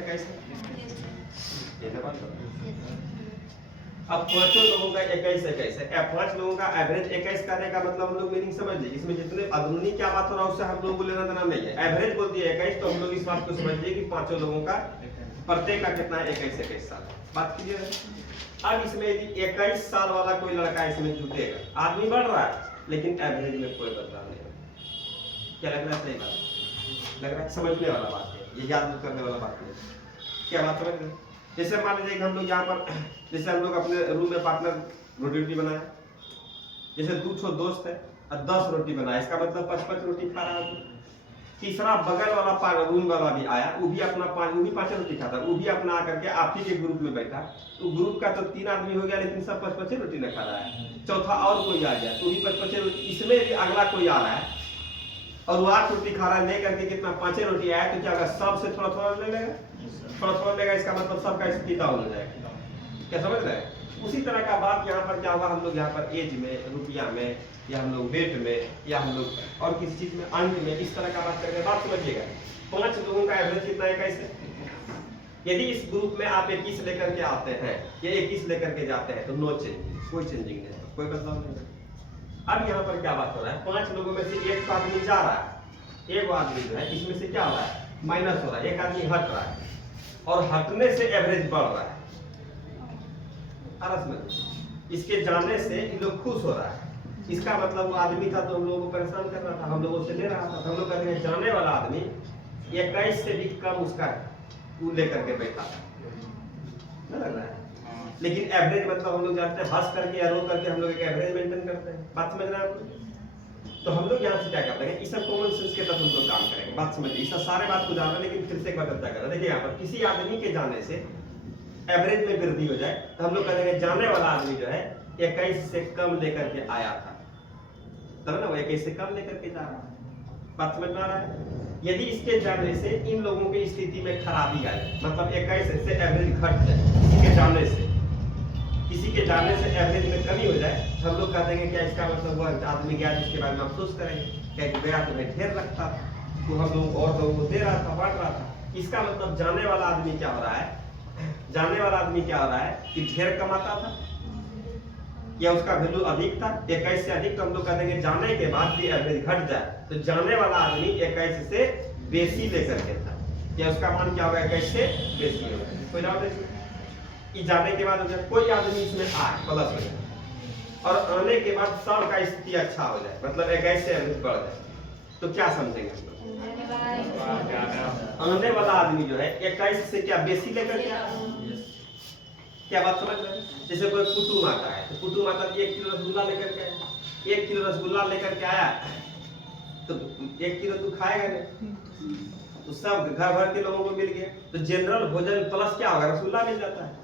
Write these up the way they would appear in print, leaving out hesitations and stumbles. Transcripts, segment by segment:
21 ये ना बात। अब पांचों लोगों का 21 21 है। अब 5 लोगों का एवरेज 21 करने का मतलब हम लोग मीनिंग समझ लीजिए। इसमें जितने अंदरूनी क्या बात हो रहा है उससे हम लोग को लेना देना नहीं है। एवरेज बोल दिया 21 तो हम लोग इस बात को समझ लीजिए कि पांचों लोगों का प्रत्येक का कितना 21 21 साल। बात क्लियर है। अब इसमें यदि 21 साल वाला कोई लड़का इसमें जुटेगा, आदमी बढ़ रहा है लेकिन एवरेज में कोई बदलाव नहीं होगा। क्या लग रहा है? सही बात लग रहा है, समझने वाला बात है, ये याद करने वाला बात है। क्या बात समझ रहे? जैसे मान लीजिए कि हम लोग यहाँ पर, जैसे हम लोग अपने रूम में पार्टनर रोटी बनाया, जैसे 2 दोस्त है और 10 रोटी बनाया, इसका मतलब 5 रोटी खा रहा है। तीसरा बगल वाला रूम वाला भी आया, वो भी अपना 5 रोटी खाता, वो भी अपना आकर के आप ही के ग्रुप में बैठा, तो ग्रुप का तो 3 आदमी हो गया लेकिन सब 5 रोटी न खा रहा है। चौथा और कोई आ गया तो भी 5 रोटी, इसमें भी अगला कोई आ रहा है और वो 8 रोटी खा रहा है, लेकर के कितना 5 रोटी आया, तो क्या होगा? सबसे थोड़ा थोड़ा ले लेगा, थोड़ा थोड़ा लेगा, इसका मतलब सबका स्थिति हो जाएगा। क्या समझ रहे हैं? उसी तरह का बात यहाँ पर क्या होगा? हम लोग यहाँ पर एज में, रुपया में, या हम लोग वेट में, या हम लोग और किसी चीज में, अंक में, इस तरह का बात करेंगे। बात समझिएगा। 5 लोगों का एवरेज कितना है? कैसे? यदि इस ग्रुप में आप 21 लेकर के आते हैं या 21 लेकर के जाते हैं तो नो चेंज, कोई चेंजिंग नहीं, कोई बदलाव नहीं। अब यहाँ पर क्या बात हो रहा है? 5 लोगों में से एक आदमी जा रहा है, एक आदमी जो है इसमें से क्या हो रहा है? माइनस हो रहा है, एक आदमी हट रहा है और हटने से एवरेज बढ़ रहा है। इसके जाने से इन लोग खुश हो रहा है। इसका मतलब वो आदमी था तो हम लोगों को परेशान कर रहा था, हम लोगों से ले रहा था, हम लोग कहते हैं जाने वाला आदमी 21 से भी कम उसका वो लेकर के बैठा था, नहीं लग रहा है? लेकिन एवरेज मतलब हम लोग जानते हैं, हंस करके या रो करके हम लोग एक एवरेज मेंटेन करते हैं। बात समझ रहे हैं आप? तो हम लोग यहाँ से क्या करते हैं? इस सब कॉमन सेंस के तहत हम लोग काम करेंगे। बात समझिए, इस सारे बात को जाना, लेकिन फिर से एक बार चर्चा कर रहे हैं। देखिए यहाँ पर किसी आदमी के जाने से एवरेज में वृद्धि हो जाए तो हम लोग कहेंगे जाने वाला आदमी जो है 21 से कम लेकर के आया था, तब ना वो 21 से कम लेकर के जा रहा है। बात समझ में आ रहा है? यदि इसके जाने से इन लोगों की स्थिति में खराबी आए, मतलब 21 से एवरेज घट जाए, किसी के जाने से, किसी के जाने से एवरेज में कमी हो जाए, हम लोग कहते हैं क्या इसका मतलब वो आदमी गया जिसके बारे में अफसोस करेंगे, क्या गया तो भाई ढेर रखता था, तो हम लोग और लोगों को दे रहा था, बांट रहा था। इसका मतलब जाने वाला आदमी क्या हो रहा है? जाने वाला आदमी क्या हो रहा है कि ढेर कमाता था या उसका वैल्यू अधिक था, 21 से अधिक, तो हम लोग कहते हैं जाने के बाद भी एवरेज घट जाए तो जाने वाला आदमी 21 से बेसी लेकर के था, या उसका मान क्या होगा? 21 से बेसी होगा। कोई डाउट है? जाने के बाद कोई आदमी इसमें आए प्लस हो जाए और आने के बाद सबका स्थिति अच्छा हो जाए, मतलब 21 से एवरेज बढ़ जाए, तो क्या समझेंगे हम लोग? आने वाला आदमी जो है 21 से क्या बेसी लेकर के, क्या बात समझ रहे हैं? जैसे कोई कुटुंब आता है तो कुटुंब आता है 1 किलो रसगुल्ला लेकर के आया, 1 किलो रसगुल्ला लेकर के आया तो 1 किलो तू खाएगा नहीं, तो सब घर भर के लोगों को मिल गया, तो जनरल भोजन प्लस क्या होगा? रसगुल्ला मिल जाता है।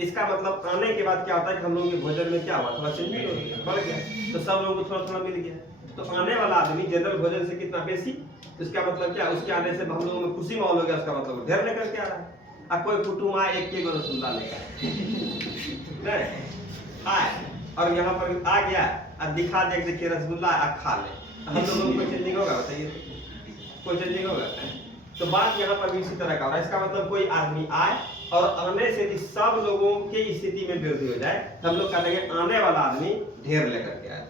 इसका मतलब आने के बाद क्या होता है कि हम लोगों के भोजन में क्या हुआ? थोड़ा चेंजिंग हो गया, बढ़ गया, तो सब लोगों को थोड़ा थोड़ा मिल गया। तो आने वाला आदमी जनरल भोजन से कितना बेसी, इसका मतलब क्या? उसके आने से हम लोगों में खुशी माहौल हो गया, उसका मतलब ढेर लेकर के आ रहा है। अब कोई कुटुंब आए 1 किलो रसगुल्ला लेकर आए और यहाँ पर आ गया और दिखा दे देखिए रसगुल्ला आप खा ले, हम लोगों को कोई चेंजिंग होगा? बताइए, कोई चेंजिंग होगा? तो बात यहाँ पर भी इसी तरह का हो रहा है। इसका मतलब कोई आदमी आए और आने से सब लोगों की स्थिति में वृद्धि हो जाए तो हम लोग कहेंगे आने वाला आदमी ढेर लेकर के आया।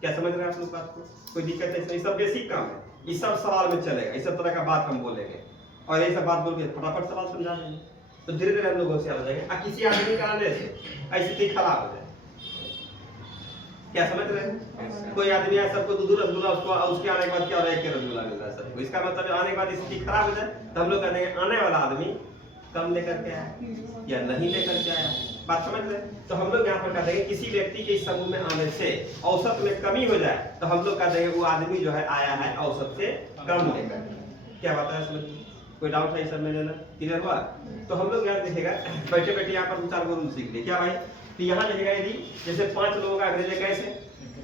क्या समझ रहे हैं आप लोग बात को? कोई दिक्कत है? ये सब बेसिक काम है, ये सब सवाल में चलेगा, इस सब तरह का बात हम बोलेंगे और ये सब बात बोल के फटाफट सवाल समझा देंगे, तो धीरे धीरे हम लोग होशियार हो जाएंगे। किसी आदमी का आने से स्थिति खराब हो जाए, क्या समझ रहे हैं? कोई आदमी है सबको दूध रसगुल्ला, उसके आने के बाद क्या हो रहा है? 1 रसगुल्ला मिल रहा है सबको, इसका मतलब आने के बाद स्थिति खराब हो जाए तो हम लोग कहते हैं आने वाला आदमी कम लेकर के आया या नहीं लेकर के आया। बात समझ रहे? तो हम लोग यहाँ पर कहते हैं किसी व्यक्ति के इस समूह में आने से औसत में कमी हो जाए तो हम लोग कहते हैं वो आदमी जो है आया है औसत से कम लेकर। क्या बात है? समझ? कोई डाउट है? सब में लेना क्लियर हुआ? तो हम लोग यहाँ देखिएगा, बैठे बैठे यहाँ पर 2-4 रूल सीख लिए। क्या भाई? तो यहाँ लिखेगा यदि जैसे 5 लोगों का एवरेज है, कैसे?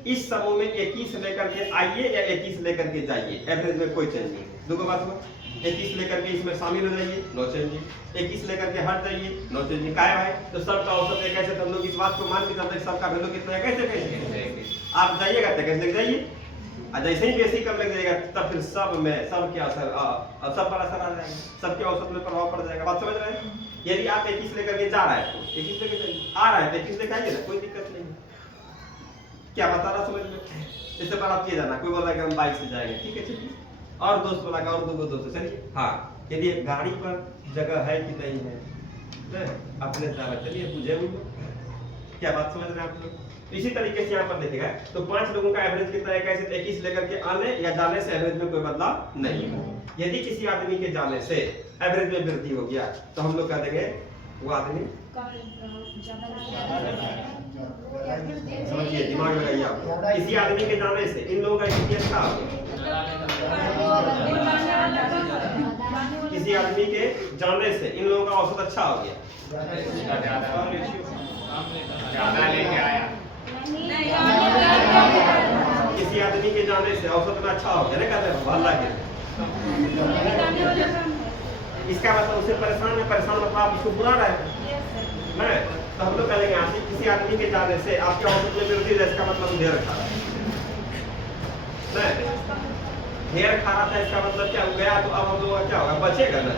इस समूह में 21 लेकर के आइए या 21 लेकर के जाइए, एवरेज में कोई चेंज नहीं। देखो बात हुआ, 21 लेकर के इसमें शामिल हो जाइए, नो चेंजिंग, 21 लेकर के हट जाइए, नो चेंजिंग। क्या है भाई? तो सबका औसत है कैसे? हम लोग इस बात को मान के चलते सबका वैल्यू कितना है? कैसे कैसे आप जाइएगा तो कैसे जाइए, जैसे ही बेसिक कम लग जाएगा तब फिर सब में सब क्या असर सब पर असर आ जाएगा, सबके औसत में प्रभाव पड़ जाएगा। बात समझ रहे हैं? यदि आप 21 लेकर के जा रहा है तो 21 लेकर जाइए, आ रहा है तो 21 लेकर आइए ना, कोई दिक्कत नहीं है। क्या बता रहा समझ में? इससे पर आप किए जाना, कोई बोला कि हम बाइक से जाएंगे, ठीक है चलिए, और दोस्त बोला कि और दो दोस्त चलिए। हाँ, यदि गाड़ी पर जगह है कि नहीं है, अपने द्वारा चलिए, पूछे उनको। क्या बात समझ रहे हैं आप लोग? इसी तरीके से यहाँ पर देखेगा तो 5 लोगों का एवरेज कितना है, कैसे 21 लेकर के आने या जाने से एवरेज में कोई बदलाव नहीं है। यदि किसी आदमी के जाने से एवरेज में वृद्धि हो गया तो हम लोग कह देंगे वो आदमी, समझिए, दिमाग लगाइए आप, किसी आदमी के जाने से इन लोगों का स्थिति अच्छा हो गया। किसी आदमी के जाने से इन लोगों का औसत अच्छा हो गया, किसी आदमी के जाने से औसत में अच्छा हो गया ना, कहते हैं भला के। इसका मतलब उससे परेशान है, परेशान मतलब आप उसको बुरा रहे हैं, तो हम लोग कहेंगे आप किसी आदमी के जाने से आपके औसत में वृद्धि है, इसका मतलब ढेर खा रहा है, ढेर खा रहा था, इसका मतलब क्या हो गया, तो अब हम लोग क्या होगा, बचेगा ना।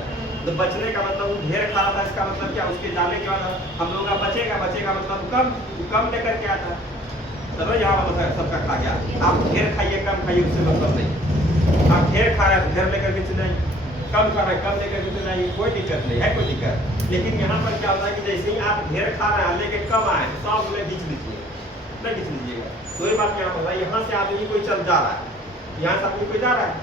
तो बचने का मतलब वो ढेर खा रहा था, इसका मतलब क्या, उसके जाने के बाद हम लोगों का बचेगा, बचेगा मतलब कम लेकर के आता है। चलो यहाँ मतलब सबका खा गया, आप ढेर खाइए कम खाइए उससे मतलब नहीं। आप ढेर खा रहे हैं ढेर लेकर के चलाइए, कम खा रहे हैं कम लेकर के चलाइए, कोई दिक्कत नहीं है, कोई दिक्कत। लेकिन यहाँ पर क्या होता है कि जैसे ही आप ढेर खा रहे हैं लेके कम आए तो सब में घींच लीजिए, न घींच लीजिएगा। तो ये बात यहाँ होता है, यहाँ से आदमी कोई चल जा रहा है, यहाँ से आदमी कोई जा रहा है,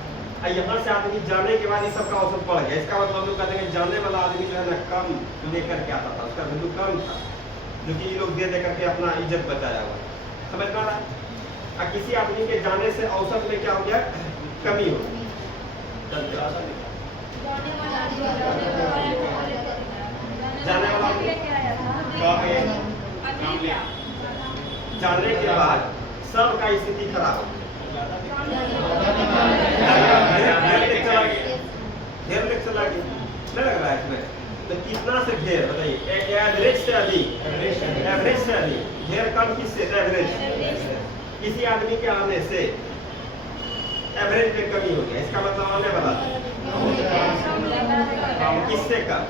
यहाँ से आदमी जाने के बाद ये सबका औसत बढ़ गया, इसका मतलब हम लोग कहते हैं जाने वाला आदमी जो है ना कम लेकर के आता था, उसका वैल्यू कम था, जो कि ये लोग दे करके अपना इज्जत बचाया हुआ, समझ में आ रहा है। और किसी आदमी के जाने से औसत में क्या हो गया, कमी हो गई। जाने वाला जाने के बाद सबका स्थिति खराब हो गई, ढेर लेकर चला गया, नहीं लग रहा है इसमें। तो कितना से ढेर बताइए, एवरेज से अधिक, एवरेज से अधिक, ढेर कम किससे, एवरेज। किसी आदमी के आने से एवरेज में कमी हो गया, इसका मतलब आने वाला किससे कम,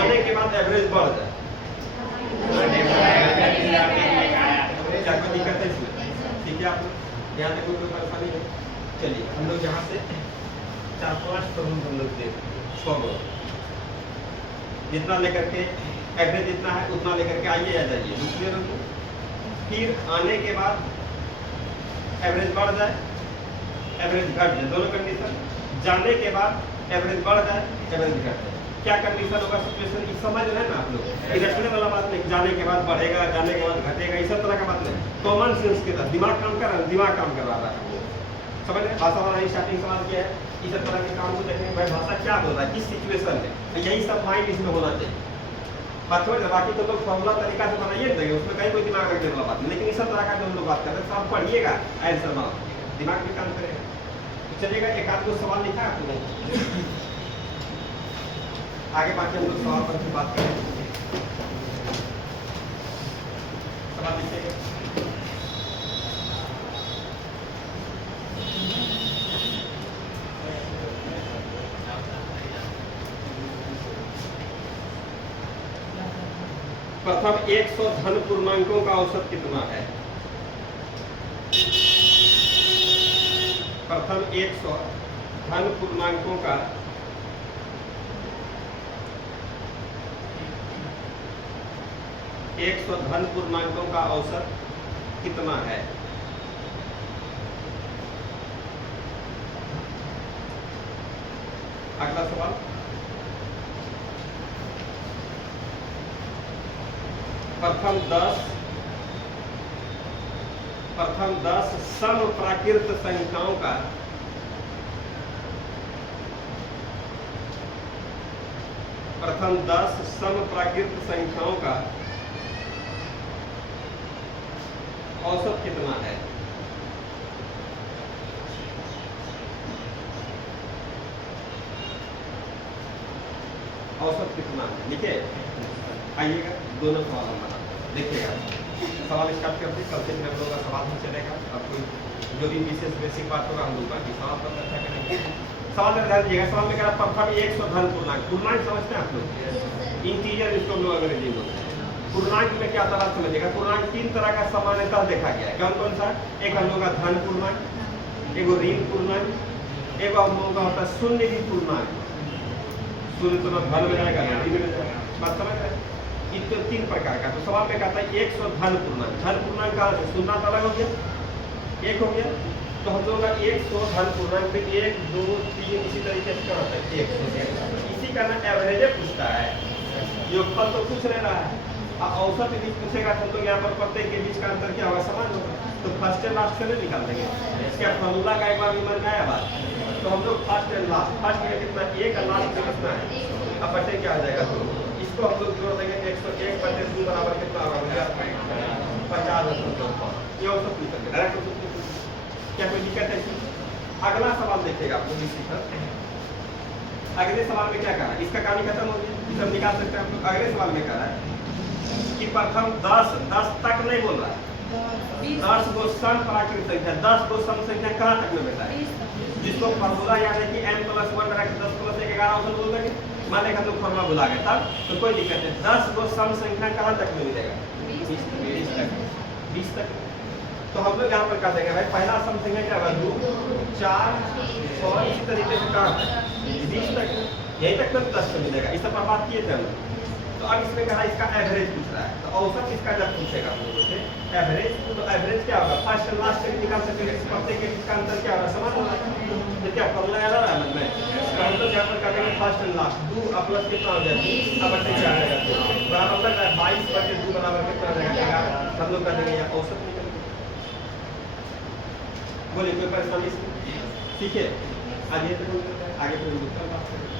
आने के बाद एवरेज बढ़ जाए, क्या कोई दिक्कत है इसमें? ठीक है, आप यहाँ तक कोई परेशानी नहीं। चलिए हम लोग यहाँ से 4-5 प्रॉब्लम हम लोग देख 6 जितना लेकर के एवरेज जितना है उतना लेकर के आइए या जाइए, दूसरे रंग। फिर आने के बाद एवरेज बढ़ जाए, एवरेज घट जाए, दोनों कंडीशन। जाने के बाद एवरेज बढ़ जाए, एवरेज घट जाए, क्या कंडीशन होगा, सिचुएशन की समझ रहे हैं ना आप लोग। रखने वाला बात नहीं, जाने के बाद बढ़ेगा, जाने के बाद घटेगा, इस तरह का बात नहीं। कॉमन सेंस के साथ दिमाग काम कर रहा है, दिमाग काम करवा रहा है, समझ रहे। भाषा वाला स्टार्टिंग सवाल क्या है, इस तरह के काम को देखेंगे भाई भाषा क्या बोल रहा है, किस सिचुएशन में, यही सब माइंड इसमें होना चाहिए। बात समझ, बाकी तो लोग फॉर्मूला तरीका से बनाइए देंगे, उसमें कहीं कोई दिमाग रखने वाला बात नहीं। लेकिन इस तरह का जो हम लोग बात कर रहे हैं, आप पढ़िएगा, आंसर बनाओ, दिमाग भी काम करेगा। तो चलिएगा, एक आध दो सवाल लिखा है आपने, आगे बाकी हम लोग सवाल पर फिर बात करेंगे। सवाल लिखिएगा। प्रथम 100 धन पूर्णांकों का औसत कितना है? प्रथम 100 धन पूर्णांकों का धन पूर्णांकों का औसत कितना है? अगला सवाल, प्रथम 10 समप्राकृत संख्याओं का औसत कितना है? औसत कितना है, लिखे आइएगा, दोनों सवाल हम बताते हैं, देखिएगा। सवाल स्टार्ट करते हैं, कल से फिर हम लोग का सवाल ही चलेगा। अब कोई जो भी विशेष बेसिक बात होगा हम लोग बाकी सवाल पर चर्चा करेंगे। सवाल में ध्यान दीजिएगा, सवाल में कह रहा प्रथम 100 धन पूर्णांक। पूर्णांक समझते हैं आप लोग, इंटीजर इसको हम लोग अंग्रेजी बोलते हैं। पूर्णांक में क्या सवाल समझिएगा, पूर्णांक 3 तरह का सामान्यतः देखा गया है। कौन कौन सा? एक हम लोग का धन पूर्णांक, एक ऋण पूर्णांक, एक हम लोगों का होता है शून्य की पूर्णांक। शून्य तो धन में जाएगा, ऋण में जाएगा, बात समझ रहे हैं? तो 3 प्रकार का। तो सवाल में कहता है 100 धन पूर्णांक। धन पूर्णांक कहाँ से? शून्य तो अलग हो गया, एक हो गया, तो हम लोग का 100 धन पूर्णांक फिर 1 2 3 इसी तरीके से कहाँ तक 100। इसी का ना एवरेज पूछता है, योगफल तो पूछ नहीं रहा है। अब औसत भी पूछेगा तो हम लोग यहाँ पर प्रत्येक के बीच का अंतर क्या होगा, समान होगा। तो फर्स्ट एंड लास्ट से नहीं निकाल देंगे, इसका फॉर्मूला का एक बार भी मन में आया बात। तो हम लोग फर्स्ट एंड लास्ट, फर्स्ट में कितना 1 और लास्ट में कितना है, अब बटे क्या आ जाएगा 2। इसको हम लोग जोड़ देंगे 101 बटे 2 बराबर कितना होगा, 50। ये औसत निकल गया। क्या कोई दिक्कत है इसमें? अगला सवाल देखिएगा आप लोग इसी पर। अगले सवाल में क्या कहा है, इसका कहानी खत्म हो गई, सब निकाल सकते हैं हम लोग। अगले सवाल में कह रहा है कि प्रथम 10 तक नहीं बोल रहा है, 10 गो सम प्राकृत संख्या, 10 गो सम संख्या कहाँ तक में बेटा है, जिसको फॉर्मूला याद है कि n+1 रख 10 + 1 11 ऑप्शन बोल देंगे। मान लें हम लोग फॉर्मूला भुला गए तब तो कोई दिक्कत नहीं। 10 गो सम संख्या कहाँ तक में मिलेगा, 20 तक। तो हम लोग यहाँ पर कह देंगे भाई पहला सम संख्या क्या होगा, 2 4 6 इसी तरीके से कहाँ तक 20 तक, यही तक में 10 मिलेगा। इस पर बात किए थे हम लोग। तो अब इसमें कहा इसका एवरेज पूछ रहा है, तो औसत इसका जब पूछेगा हम लोगों से एवरेज, तो एवरेज क्या होगा, फर्स्ट और लास्ट तक निकाल सकते हैं। प्रत्येक के बीच का अंतर क्या होगा, समान होगा। तो क्या फॉर्मूला याद आ रहा है मन में, तो हम लोग यहाँ पर कर देंगे फर्स्ट और लास्ट 2 प्लस कितना हो जाएगा, अब बटे क्या आ जाएगा, बराबर लग रहा है 22 बटे 2 बराबर कितना आ जाएगा, हम लोग कर देंगे यहाँ औसत निकल। बोलिए कोई परेशानी इसमें? ठीक है, आगे फिर हम दूसरा बात करेंगे।